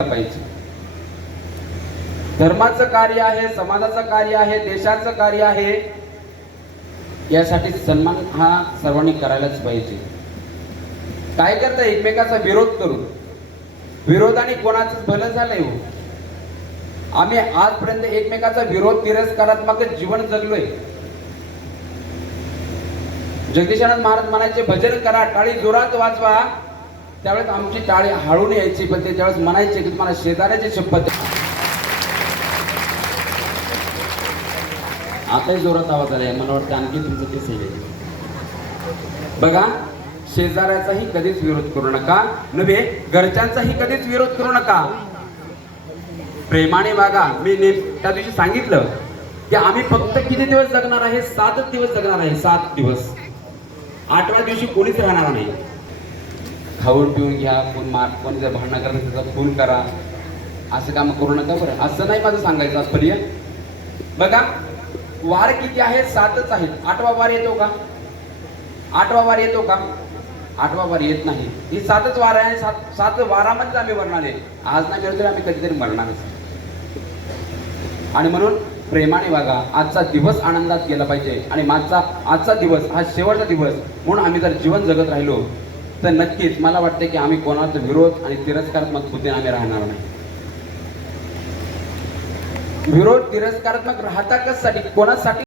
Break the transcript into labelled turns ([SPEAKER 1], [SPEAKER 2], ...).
[SPEAKER 1] पाहिजे. धर्माचं कार्य आहे समाजाचं कार्य आहे देशाचं कार्य आहे यासाठी सन्मान हा सर्वांनी करायलाच पाहिजे. काय करता एकमेकाचा विरोध करून? विरोधाने कोणाचं भलं झालंय हो? आम्ही आजपर्यंत एकमेकाचा विरोध तिरस्कारात्मक जीवन जगलोय. जगदीशानंद महाराज म्हणायचे भजन करा टाळी जोरात वाजवा त्यावेळेस आमची टाळी हळून यायची पण ते त्यावेळेस म्हणायचे की तुम्हाला शेजाऱ्याची शपथ आताही जोरात आवाज आलाय. मला वाटतं आणखी तुमचं ते सेवे बघा शेजाऱ्याचाही कधीच विरोध करू नका. नव्हे घरच्यांचाही कधीच विरोध करू नका. प्रेमाने वागा. मी नेम त्या दिवशी सांगितलं की आम्ही फक्त किती दिवस जगणार आहे? सातच दिवस जगणार आहे. सात दिवस. आठव्या दिवशी कोणीच राहणार नाही. खाऊन पिऊन घ्या कोण मार कोण जर भांडणं करत असेल त्याचा फोन करा. असं काम करू नका बरं. असं नाही माझं सांगायचं आज बघा वार किती आहेत सातच आहेत. आठवा वार येतो का? आठवा वार येतो का? आठवा वार येत नाही. ही सातच वार आहे सात सात वारामध्येच आम्ही मरणार आहे. आज नाही मिळतो तरी आम्ही कधीतरी मरणारच आणि म्हणून प्रेमाने वागा. आजचा दिवस आनंदात गेला पाहिजे. आणि मागचा आजचा दिवस हा शेवटचा दिवस म्हणून आम्ही जर जीवन जगत राहिलो तर नक्कीच मला वाटतं की आम्ही कोणाचा विरोध आणि तिरस्कारात्मक कृतीने आम्ही राहणार नाही. विरोध तिरस्कारात्मक राहता कशासाठी? कोणासाठी?